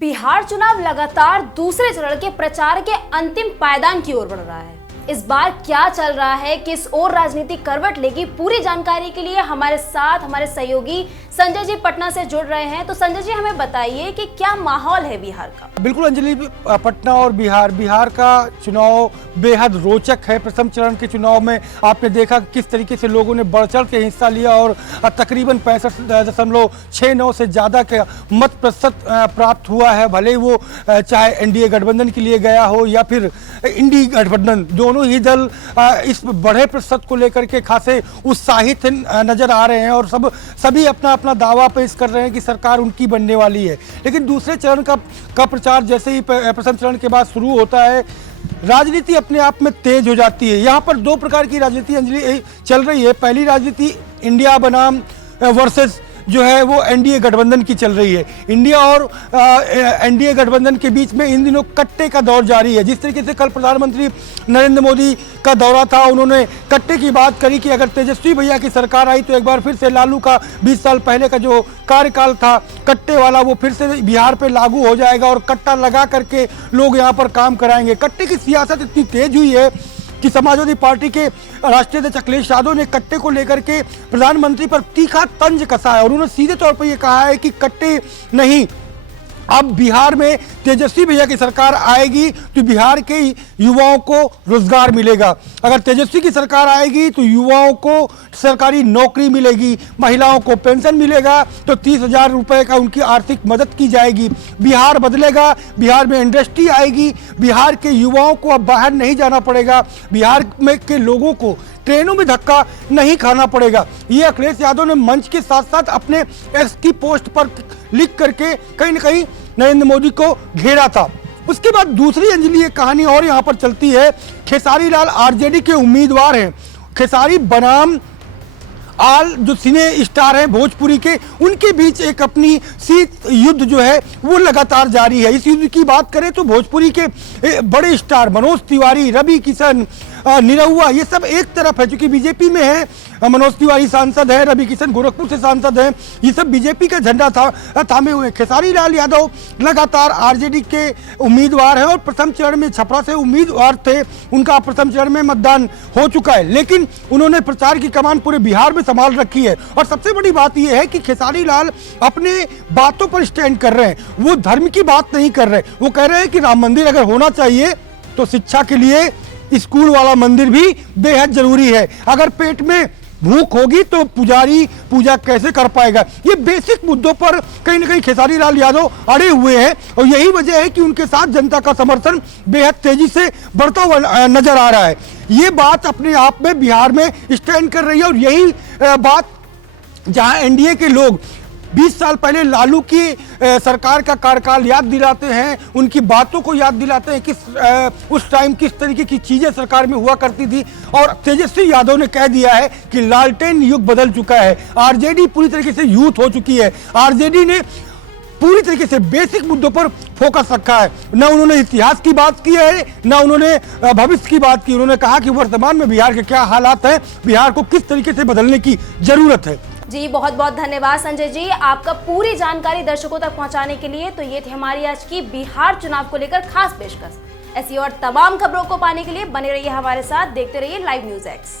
बिहार चुनाव लगातार दूसरे चरण के प्रचार के अंतिम पायदान की ओर बढ़ रहा है। इस बार क्या चल रहा है, किस ओर राजनीति करवट लेगी, पूरी जानकारी के लिए हमारे साथ हमारे सहयोगी संजय जी पटना से जुड़ रहे हैं। तो संजय जी हमें बताइए कि क्या माहौल है बिहार का। बिल्कुल अंजलि, पटना और बिहार का चुनाव बेहद रोचक है। प्रथम चरण के चुनाव में आपने देखा किस तरीके से लोगों ने बढ़ चढ़ के हिस्सा लिया और तकरीबन 65.69 से ज़्यादा के मत प्रतिशत प्राप्त हुआ है। भले ही वो चाहे एनडीए गठबंधन के लिए गया हो या फिर इंडी गठबंधन, दोनों ही दल इस बड़े प्रतिशत को लेकर के खासे उत्साहित नजर आ रहे हैं और सभी अपना अपना दावा पेश कर रहे हैं कि सरकार उनकी बनने वाली है। लेकिन दूसरे चरण का प्रचार जैसे ही प्रथम चरण के बाद शुरू होता है, राजनीति अपने आप में तेज हो जाती है। यहाँ पर दो प्रकार की राजनीति अंजलि चल रही है। पहली राजनीति इंडिया बनाम वर्सेस जो है वो एनडीए गठबंधन की चल रही है। इंडिया और एनडीए गठबंधन के बीच में इन दिनों कट्टे का दौर जारी है। जिस तरीके से कल प्रधानमंत्री नरेंद्र मोदी का दौरा था, उन्होंने कट्टे की बात करी कि अगर तेजस्वी भैया की सरकार आई तो एक बार फिर से लालू का 20 साल पहले का जो कार्यकाल था कट्टे वाला, वो फिर से बिहार पे लागू हो जाएगा और कट्टा लगा करके लोग यहाँ पर काम कराएंगे। कट्टे की सियासत इतनी तेज हुई है कि समाजवादी पार्टी के राष्ट्रीय अध्यक्ष अखिलेश यादव ने कट्टे को लेकर के प्रधानमंत्री पर तीखा तंज कसा है और उन्होंने सीधे तौर पर यह कहा है कि कट्टे नहीं, अब बिहार में तेजस्वी भैया की सरकार आएगी तो बिहार के युवाओं को रोजगार मिलेगा। अगर तेजस्वी की सरकार आएगी तो युवाओं को सरकारी नौकरी मिलेगी, महिलाओं को पेंशन मिलेगा, तो 30,000 रुपये का उनकी आर्थिक मदद की जाएगी। बिहार बदलेगा, बिहार में इंडस्ट्री आएगी, बिहार के युवाओं को अब बाहर नहीं जाना पड़ेगा, बिहार में के लोगों को ट्रेनों में धक्का नहीं खाना पड़ेगा। ये अखिलेश यादव ने मंच के साथ साथ अपने एक्स की पोस्ट पर लिख करके कहीं ना कहीं नरेंद्र मोदी को घेरा था। उसके बाद दूसरी अंजलि एक कहानी और यहाँ पर चलती है। खेसारी लाल आरजेडी के उम्मीदवार हैं। खेसारी बनाम आल जो सिने स्टार हैं भोजपुरी के, उनके बीच एक अपनी शीत युद्ध जो है वो लगातार जारी है। इस युद्ध की बात करें तो भोजपुरी के बड़े स्टार मनोज तिवारी, रवि किशन, निरहुआ, ये सब एक तरफ है क्योंकि बीजेपी में है। मनोज तिवारी सांसद है, रवि किशन गोरखपुर से सांसद हैं, ये सब बीजेपी का झंडा थामे हुए। खेसारी लाल यादव लगातार आरजेडी के उम्मीदवार हैं और प्रथम चरण में छपरा से उम्मीदवार थे, उनका प्रथम चरण में मतदान हो चुका है, लेकिन उन्होंने प्रचार की कमान पूरे बिहार में संभाल रखी है। और सबसे बड़ी बात यह है कि खेसारी लाल अपने बातों पर स्टैंड कर रहे हैं, वो धर्म की बात नहीं कर रहे। वो कह रहे हैं कि राम मंदिर अगर होना चाहिए तो शिक्षा के लिए स्कूल वाला मंदिर भी बेहद जरूरी है। अगर पेट में भूख होगी तो पुजारी पूजा कैसे कर पाएगा। ये बेसिक मुद्दों पर कहीं ना कहीं खेसारी लाल यादव अड़े हुए हैं और यही वजह है कि उनके साथ जनता का समर्थन बेहद तेजी से बढ़ता हुआ नजर आ रहा है। ये बात अपने आप में बिहार में स्टैंड कर रही है और यही बात जहां एनडीए के लोग 20 साल पहले लालू की सरकार का कार्यकाल याद दिलाते हैं, उनकी बातों को याद दिलाते हैं कि उस टाइम किस तरीके की चीजें सरकार में हुआ करती थी। और तेजस्वी यादव ने कह दिया है कि लालटेन युग बदल चुका है, आरजेडी पूरी तरीके से यूथ हो चुकी है। आरजेडी ने पूरी तरीके से बेसिक मुद्दों पर फोकस रखा है। न उन्होंने इतिहास की बात की है, न उन्होंने भविष्य की बात की। उन्होंने कहा कि वर्तमान में बिहार के क्या हालात हैं, बिहार को किस तरीके से बदलने की जरूरत है। जी बहुत बहुत धन्यवाद संजय जी, आपका पूरी जानकारी दर्शकों तक पहुंचाने के लिए। तो ये थी हमारी आज की बिहार चुनाव को लेकर खास पेशकश। ऐसी और तमाम खबरों को पाने के लिए बने रहिए हमारे साथ, देखते रहिए लाइव न्यूज़ एक्स।